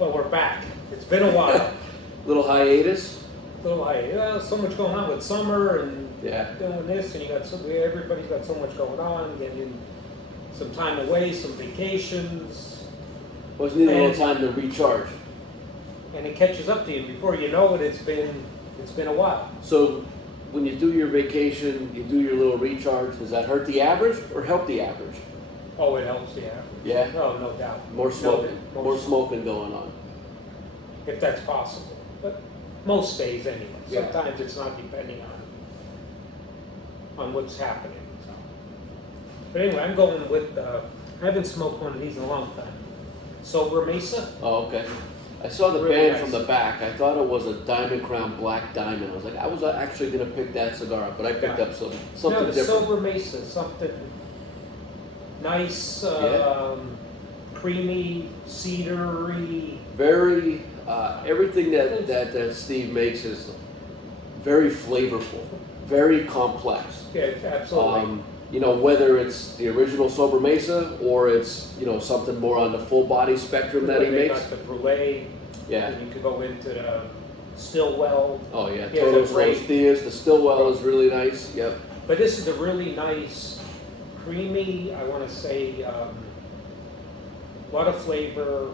Well, we're back. It's been a while. Little hiatus. Little high. So much going on with summer and Yeah. doing this, and everybody's got so much going on. Getting some time away, some vacations, Always need a little time to recharge. and it catches up to you. Before you know it, it's been a while. So when you do your vacation, you do your little recharge. Does that hurt the average or help the average? Oh, it helps the average. Yeah. Oh, no doubt. More smoking. No, More smoking going on. if that's possible. But most days anyway. Yeah. Sometimes it's not depending on what's happening. So. But anyway, I'm going with, I haven't smoked one of these in a long time. Sober Mesa. Oh, okay. I saw the Really band nice. from the back. I thought it was a Diamond Crown Black Diamond. I was like, I was actually going to pick that cigar up, but I picked Yeah. up something No, the different. Sober Mesa, something nice, creamy, cedary. Very, everything that Steve makes is very flavorful, very complex. Yeah, absolutely. You know, whether it's the original Sober Mesa or it's, you know, something more on the full body spectrum that he They makes. got the brulee. Yeah. And you could go into the Stillwell. Oh yeah, Yeah, Todos they're great. Los Dias. The Stillwell is really nice. Yep. But this is a really nice, creamy, I want to say, a lot of flavor,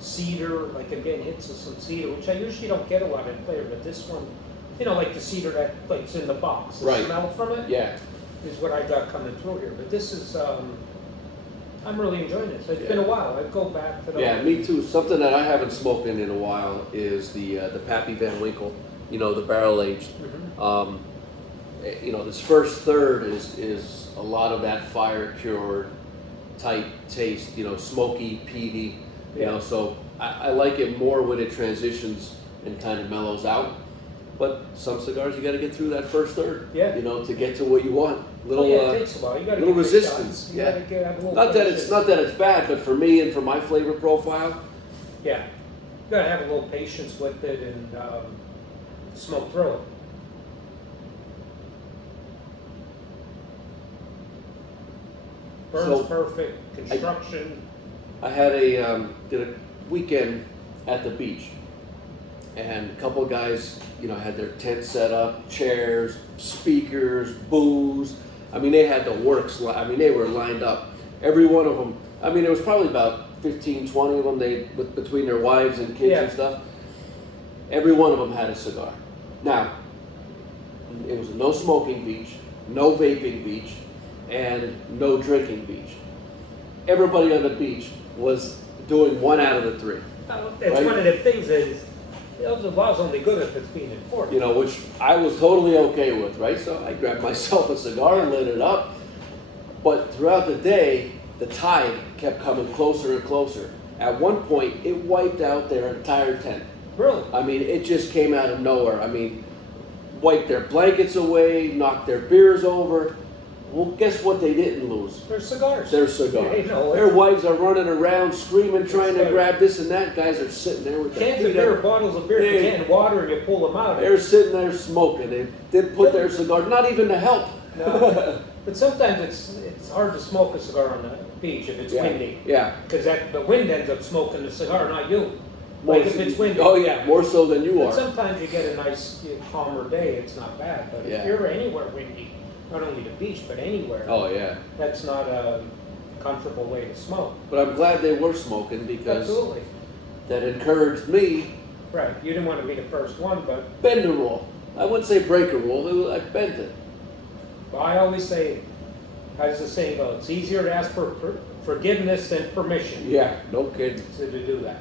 cedar, like again, hits of some cedar, which I usually don't get a lot in flavor, but this one, you know, like the cedar that's in the box. The Right. smell from it Yeah. is what I got coming through here. But this is, I'm really enjoying this. It's been Yeah. a while. I'd go back to the. Yeah, me too. Something that I haven't smoked in a while is the Pappy Van Winkle. You know, the barrel aged. Mhm. You know, this first third is a lot of that fire cured type taste. You know, smoky, peaty. You Yeah. know, so I like it more when it transitions and kind of mellows out. But some cigars you got to get through that first third. Yeah. You know, to get to what you want. Little. Yeah, it takes a while. You got to little give it a resistance, shot. You yeah. gotta have a little Not that patience. it's bad, but for me and for my flavor profile, Yeah, you gotta have a little patience with it and smoke through it. Burns So, perfect, construction. I had did a weekend at the beach, and a couple of guys, you know, had their tent set up, chairs, speakers, booze. I mean, they had the works. I mean, they were lined up. Every one of them. I mean, there was probably about 15, 20 of them. Between their wives and kids and stuff. Every one of them had a cigar. Now, it was a no smoking beach, no vaping beach, and no drinking beach. Everybody on the beach was doing one out of the three. It's right? one of the things that is, you know, the law's only good if it's being enforced. You know, which I was totally okay with, right? So I grabbed myself a cigar and lit it up. But throughout the day, the tide kept coming closer and closer. At one point, it wiped out their entire tent. Really? I mean, it just came out of nowhere. I mean, wiped their blankets away, knocked their beers over. Well, guess what they didn't lose? They're cigars. Their cigars. They know it. Their wives are running around screaming, trying to right. grab this and that. Guys are sitting there with their Cans of feet beer, up. bottles of beer, They- you can water and you pull them out. They're sitting there smoking. They didn't put their cigar, not even to help. No. But sometimes it's hard to smoke a cigar on the beach if it's Yeah. windy. Yeah. Because the wind ends up smoking the cigar, not you. More Like if so- it's windy. Oh yeah, more so than you But are. sometimes you get a nice, calmer day, it's not bad. But Yeah. if you're anywhere windy, not only the beach, but anywhere, Oh yeah. that's not a comfortable way to smoke. But I'm glad they were smoking because Absolutely. that encouraged me Right. You didn't want to be the first one, but bend a rule. I wouldn't say break a rule. I bent it. I always say, as the saying goes, it's easier to ask for forgiveness than permission. Yeah. No kidding. To do that.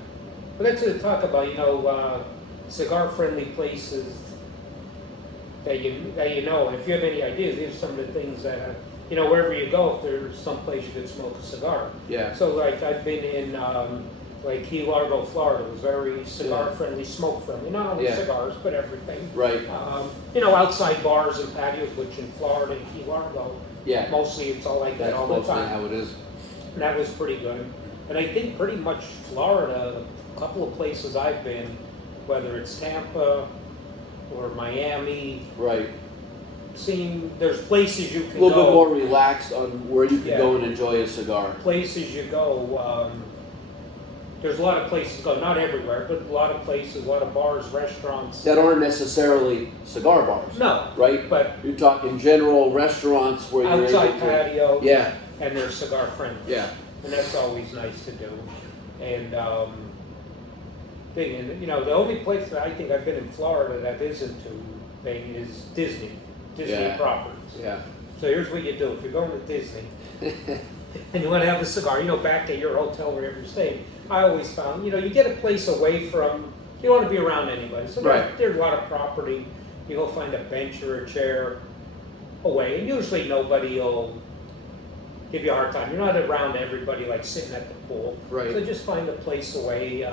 But let's talk about, you know, cigar-friendly places that you know. If you have any ideas, these are some of the things that, you know, wherever you go, if there's some place you could smoke a cigar. Yeah. So, like, I've been in, like, Key Largo, Florida. It was very cigar-friendly, smoke-friendly. Not only Yeah. cigars, but everything. Right. You know, outside bars and patios, which in Florida and Key Largo, Yeah. mostly it's all like that That's all the mostly time. how it is. And that was pretty good. And I think pretty much Florida, a couple of places I've been, whether it's Tampa or Miami, Right. there's places you A can little go. bit more relaxed on where you can Yeah. go and enjoy a cigar. Places you go, there's a lot of places go, not everywhere, but a lot of places, a lot of bars, restaurants. That aren't necessarily cigar bars. No, Right? but You're talking general restaurants where you're outside able to. patio. Yeah, And they're cigar friendly. yeah. And that's always nice to do. And, the only place that I think I've been in Florida that isn't to thing is Disney Yeah. properties. Yeah. So here's what you do, if you're going to Disney and you want to have a cigar, back at your hotel wherever you're staying, I always found, you get a place away from, you don't want to be around anybody. So Right. there's a lot of property, you go find a bench or a chair away, and usually nobody will give you a hard time. You're not around everybody like sitting at the pool. Right. So just find a place away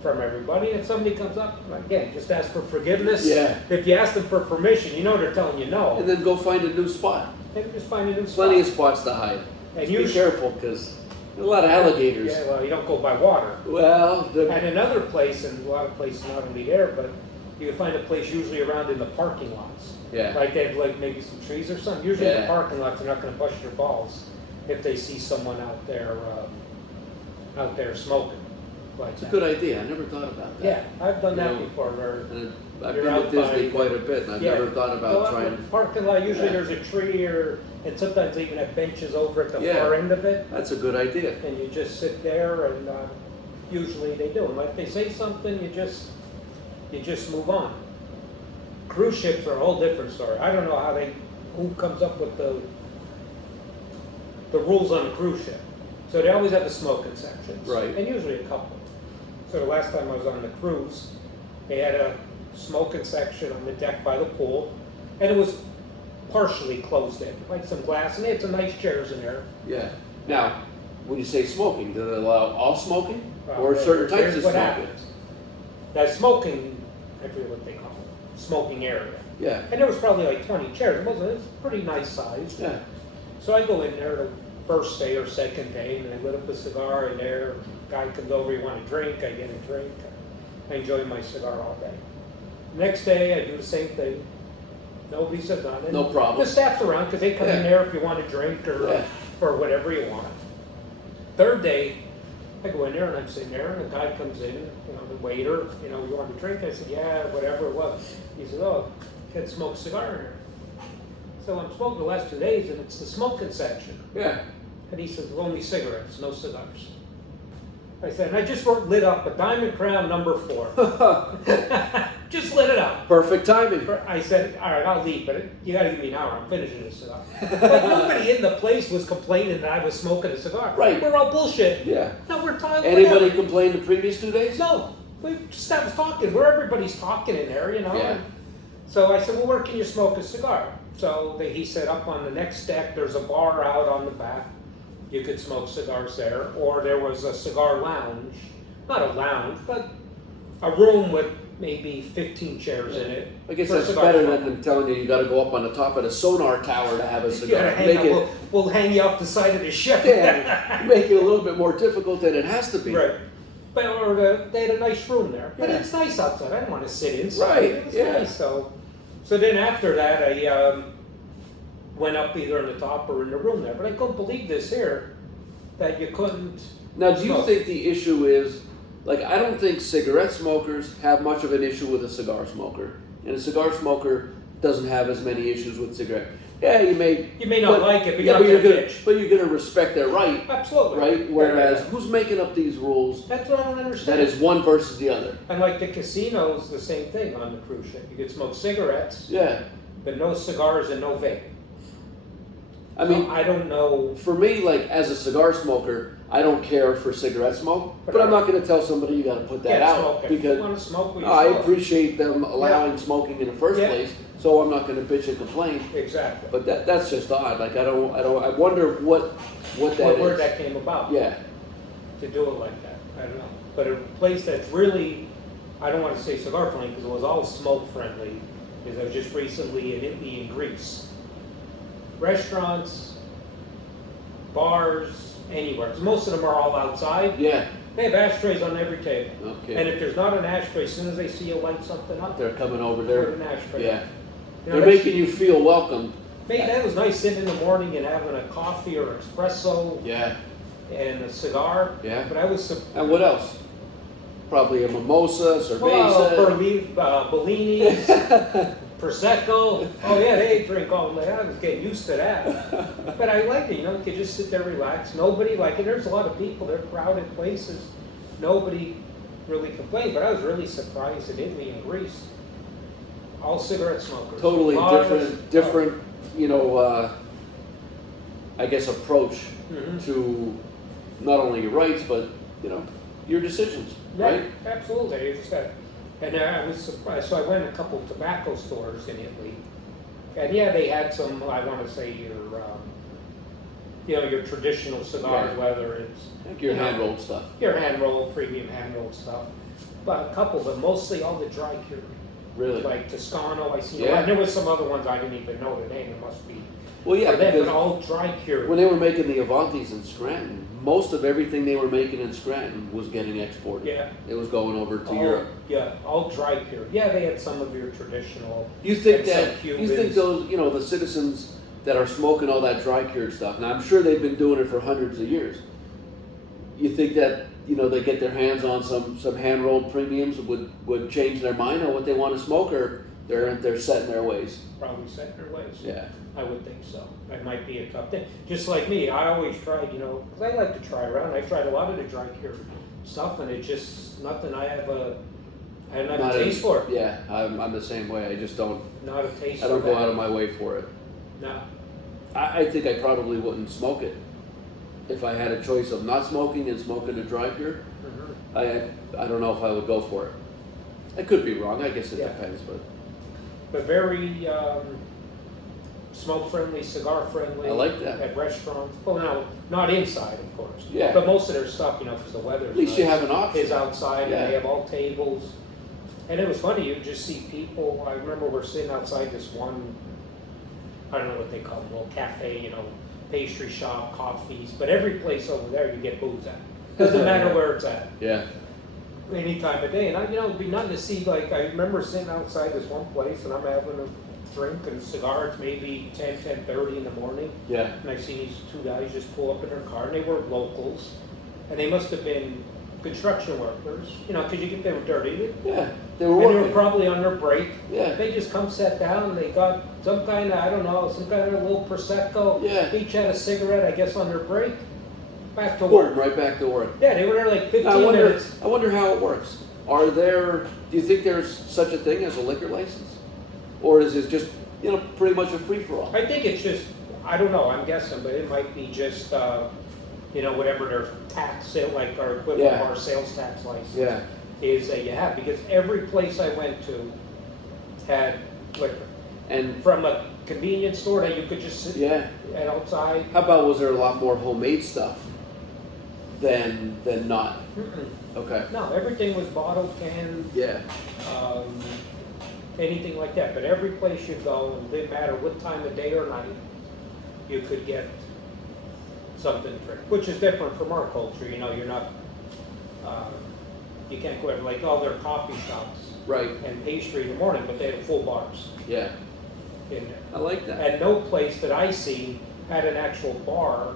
from everybody. If somebody comes up, again, just ask for forgiveness. Yeah. If you ask them for permission, they're telling you no. And then go find a new spot. Maybe just find a new spot. Plenty of spots to hide. And Just be careful because there's a lot of alligators. Yeah, well, you don't go by water. Well, And another place, and a lot of places not only there, but you can find a place usually around in the parking lots. yeah. Like they have maybe some trees or something. Usually in the Yeah. parking lots, they're not going to bust your balls if they see someone out there smoking. Like It's a that. good idea. I never thought about that. Yeah, I've done that You know, before. Where And I've You're been out to Disney by- quite a bit, and I've Yeah. never thought go about out in trying. the parking lot. Usually Yeah. there's a tree, and sometimes they even have benches over at the Yeah. far end of it, That's a good idea. and you just sit there. And usually they do. And if they say something, you just move on. Cruise ships are a whole different story. I don't know who comes up with the rules on a cruise ship. So they always have the smoking sections, Right. and usually a couple. So the last time I was on the cruise, they had a smoking section on the deck by the pool, and it was partially closed in, like some glass, and they had some nice chairs in there. Yeah. Now, when you say smoking, do they allow all smoking or Well, certain types here's of what smoking? happens. That smoking, I forget what they call it, smoking area. Yeah. And there was probably like 20 chairs. It was pretty nice size. Yeah. So I go in there the first day or second day, and I lit up a cigar in there. Guy comes over, you want a drink? I get a drink. I enjoy my cigar all day. Next day, I do the same thing. Nobody says nothing. No problem. The staff's around because they come in Yeah. there if you want a drink Yeah. or whatever you want. Third day, I go in there and I'm sitting there, and a guy comes in, the waiter, you want a drink? I said, yeah, whatever it was. He said, oh, can't smoke a cigar in here. So I'm smoking the last 2 days, and it's the smoking section. Yeah. And he says, well, only cigarettes, no cigars. I said, and I just lit up a Diamond Crown number 4. Just lit it up. Perfect timing. I said, all right, I'll leave, but you gotta give me an hour, I'm finishing this cigar. But nobody in the place was complaining that I was smoking a cigar. Right. We're all bullshit. Yeah. No, we're talking. Anybody complained the previous 2 days? No. We just stopped talking. Where everybody's talking in there, Yeah. So I said, well, where can you smoke a cigar? So he said, up on the next deck, there's a bar out on the back. You could smoke cigars there. Or there was a cigar lounge. Not a lounge, but a room with maybe 15 chairs in it. I guess for that's cigar better smoking. than them telling you got to go up on the top of the sonar tower to have a You cigar. gotta hang Make out. it, We'll hang you off the side of the ship. yeah, make it a little bit more difficult than it has to be. Right. But they had a nice room there. But Yeah. it's nice outside. I didn't want to sit inside. Right, It was yeah. nice. So then after that, I went up either on the top or in the room there. But I couldn't believe this here, that you couldn't. Now, do you smoke. think the issue is, I don't think cigarette smokers have much of an issue with a cigar smoker. And a cigar smoker doesn't have as many issues with cigarette. Yeah, you may not like it, but yeah, you're not gonna gonna, bitch. but you're going to respect their right, Absolutely. right? Whereas, Yeah. who's making up these rules That's what I don't understand. that is one versus the other? And like the casinos, the same thing on the cruise ship. You could smoke cigarettes, Yeah. but no cigars and no vape. I mean, I don't know. for me, as a cigar smoker, I don't care for cigarette smoke, But but I'm not going to tell somebody you got to put that Can't out smoke it. If you because want to smoke, well, you I smoke. appreciate them allowing smoking in the first Yeah. place, so I'm not going to bitch and complain. Exactly. But that's just odd. I wonder what that Where is. that came about. Yeah, To do it like that. I don't know. But a place that's really, I don't want to say cigar friendly because it was all smoke friendly, is I was just recently in Italy and Greece. Restaurants, bars, anywhere. 'Cause most of them are all outside. yeah, They have ashtrays on every table. okay. And if there's not an ashtray, as soon as they see you light something up, They're coming over put there. an ashtray. Yeah, You know, they're that's- making you feel welcome. That was nice sitting in the morning and having a coffee or espresso. Yeah, and a cigar. Yeah. But I was And what else? Probably a mimosa, cerveza. Bellinis, Prosecco. Oh yeah, they drink all night. I was getting used to that. But I like it, you know, you could just sit there, relax. Nobody, like, and there's a lot of people, they're crowded places. Nobody really complained, but I was really surprised in Italy and Greece. All cigarette smokers. Totally Models, different, you know, I guess approach Mhm. to not only your rights, but, you know, your decisions, right? Absolutely. It's that. And I was surprised. So I went to a couple of tobacco stores in Italy, and yeah, they had some. I want to say you know, your traditional cigars, Right. whether it's Like your you know, hand rolled stuff. your hand rolled, premium hand rolled stuff, but a couple, but mostly all the dry cured, Really? like Toscano. I see. Yeah. And there was some other ones I didn't even know the name. It must be. Well, yeah, For them, because but all dry cured. when they were making the Avantis in Scranton, most of everything they were making in Scranton was getting exported. Yeah. It was going over to all, Europe. Yeah, all dry cured. Yeah, they had some of your traditional. You think and some that you think Cubans. those, you know, the citizens that are smoking all that dry cured stuff. Now I'm sure they've been doing it for hundreds of years. You think that, you know, they get their hands on some hand rolled premiums would change their mind on what they want to smoke, or they're set in their ways. Probably set in their ways. Yeah. I would think so. That might be a tough thing. Just like me, I always tried, you know, 'cause I like to try around. I tried a lot of the dry cured stuff, and it's just nothing. I have a taste for it. Yeah, I'm the same way. I just don't. Not a taste. I don't for go that. out of my way for it. No. I think I probably wouldn't smoke it if I had a choice of not smoking and smoking a dry cure. Mm-hmm. I don't know if I would go for it. I could be wrong. I guess it Yeah. depends, But very smoke friendly, cigar friendly. I like that. At restaurants. Well, no, not inside, of course. Yeah. But most of their stuff, you know, because the weather at least you have an option. is outside, Yeah. and they have all tables. And it was funny, you just see people. I remember we're sitting outside this one, I don't know what they call it, little cafe, you know, pastry shop, coffees. But every place over there you get booze at. Doesn't matter where it's at, Yeah. any time of day. And you know, it'd be nothing to see. Like, I remember sitting outside this one place, and I'm having a drink and cigars, maybe 10:30 in the morning. Yeah. And I see these two guys just pull up in their car, and they were locals, and they must have been construction workers, you know, because they were dirty. Yeah. They were And they were working. probably on their break. Yeah. They just come sat down, and they got some kind of, I don't know, some kind of little Prosecco. Yeah. Each had a cigarette, I guess, on their break. Back to work. Boom, right back to work. Yeah, they were there like 15 minutes. I wonder how it works. Do you think there's such a thing as a liquor license? Or is it just, you know, pretty much a free-for-all? I think it's just, I don't know, I'm guessing, but it might be just, you know, whatever their tax, like our equivalent Yeah. of our sales tax license Yeah. is that you have, because every place I went to had liquor. And From a convenience store that you could just sit yeah. at outside. How about, was there a lot more homemade stuff than not? Mm-mm. Okay. No, everything was bottled, canned, Yeah. anything like that. But every place you go, and it didn't matter what time of day or night, you could get something to drink, which is different from our culture. You know, you're not, you can't go over like all their coffee shops Right. and pastry in the morning, but they had full bars Yeah. in there. I like that. And no place that I seen had an actual bar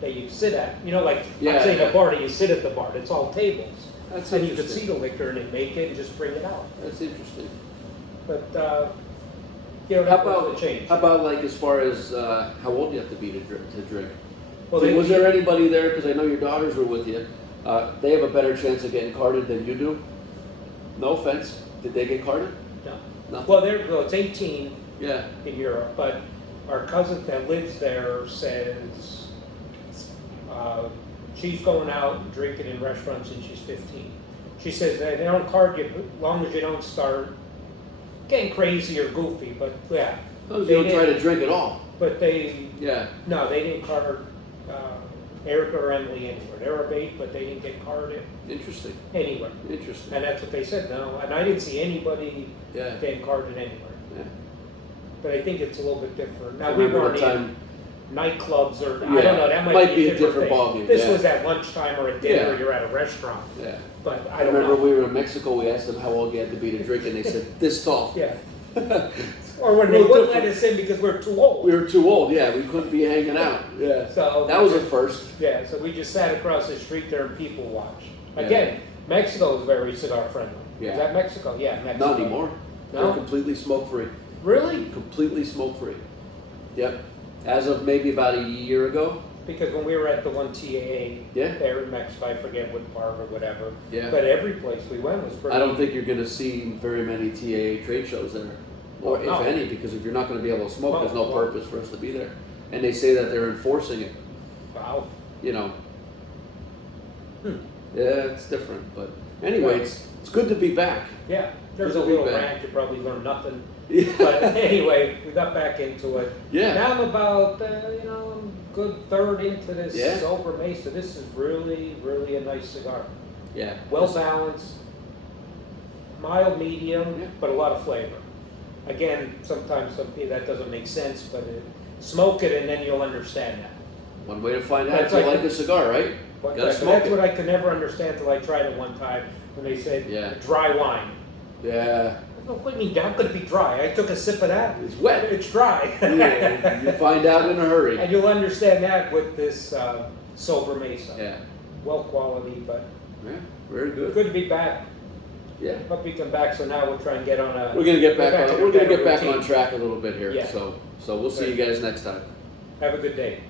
that you sit at. You know, like Yeah, I'm saying yeah. a bar that you sit at the bar. It's all tables. That's And you could interesting. see the liquor and they make it and just bring it out. That's interesting. But you know, How that was about the change. How about like as far as how old you have to be to drink? Well, Was there anybody there? Because I know your daughters were with you. They have a better chance of getting carded than you do. No offense. Did they get carded? No. Nothing. Well, it's 18 Yeah. in Europe, but our cousin that lives there says she's going out and drinking in restaurants since she's 15. She says that they don't card you as long as you don't start getting crazy or goofy, but yeah. As long as you don't try to drink at all. But they, Yeah. no, they didn't card Erica or Emily anywhere. They were bait, but they didn't get carded Interesting. anywhere. Interesting. And that's what they said, no. And I didn't see anybody Yeah. getting carded anywhere. Yeah. But I think it's a little bit different. Now, I we remember weren't the in time. nightclubs or, I Yeah, don't know, that might be a different ballgame, thing. This yeah. was at lunchtime or at dinner, Yeah. you're at a restaurant. Yeah. But I I don't remember know. we were in Mexico. We asked them how old you had to be to drink, and they said this tall. Yeah. Or when they Real wouldn't let different. us in because we're too old. We were too old. Yeah, we couldn't be hanging out. Yeah, So that was a first. Yeah, so we just sat across the street there and people watched. Yeah. Again, Mexico is very cigar friendly. Yeah. Is that Mexico? Yeah, Mexico. Not anymore. No? They're completely smoke free. Really? Completely smoke free. Yep. As of maybe about a year ago. Because when we were at the one TAA Yeah. there in Mexico, I forget what park or whatever, Yeah. but every place we went was pretty. I don't think you're going to see very many TAA trade shows there, or No. if any, because if you're not going to be able to smoke, there's no No. purpose for us to be there. And they say that they're enforcing it. Wow. You know. Hmm. Yeah, it's different, but anyway, it's good to be back. Yeah, there's Good a to be little back. rant. You probably learned nothing. Yeah. But anyway, we got back into it. Yeah. Now I'm about, I'm good third into this Yeah. Sober Mesa. This is really, really a nice cigar. Yeah. Well balanced, mild, medium, Yeah. but a lot of flavor. Again, sometimes some people that doesn't make sense, but smoke it and then you'll understand that. One way to find out That's if you like- like a cigar, right? But Gotta smoke that's it. what I could never understand till I tried it one time when they said Yeah. dry wine. Yeah. I go, what do you mean? How could it be dry? I took a sip of that. It's wet. It's dry. Yeah, you find out in a hurry. And you'll understand that with this Sober Mesa. Yeah. Well quality, but Yeah. Very good. good to be back. Yeah. Hope we come back. So now we'll try and get on a. We're gonna get back on. to We're gonna better get back on routine. track a little bit here. Yeah. So we'll see you guys next time. Have a good day.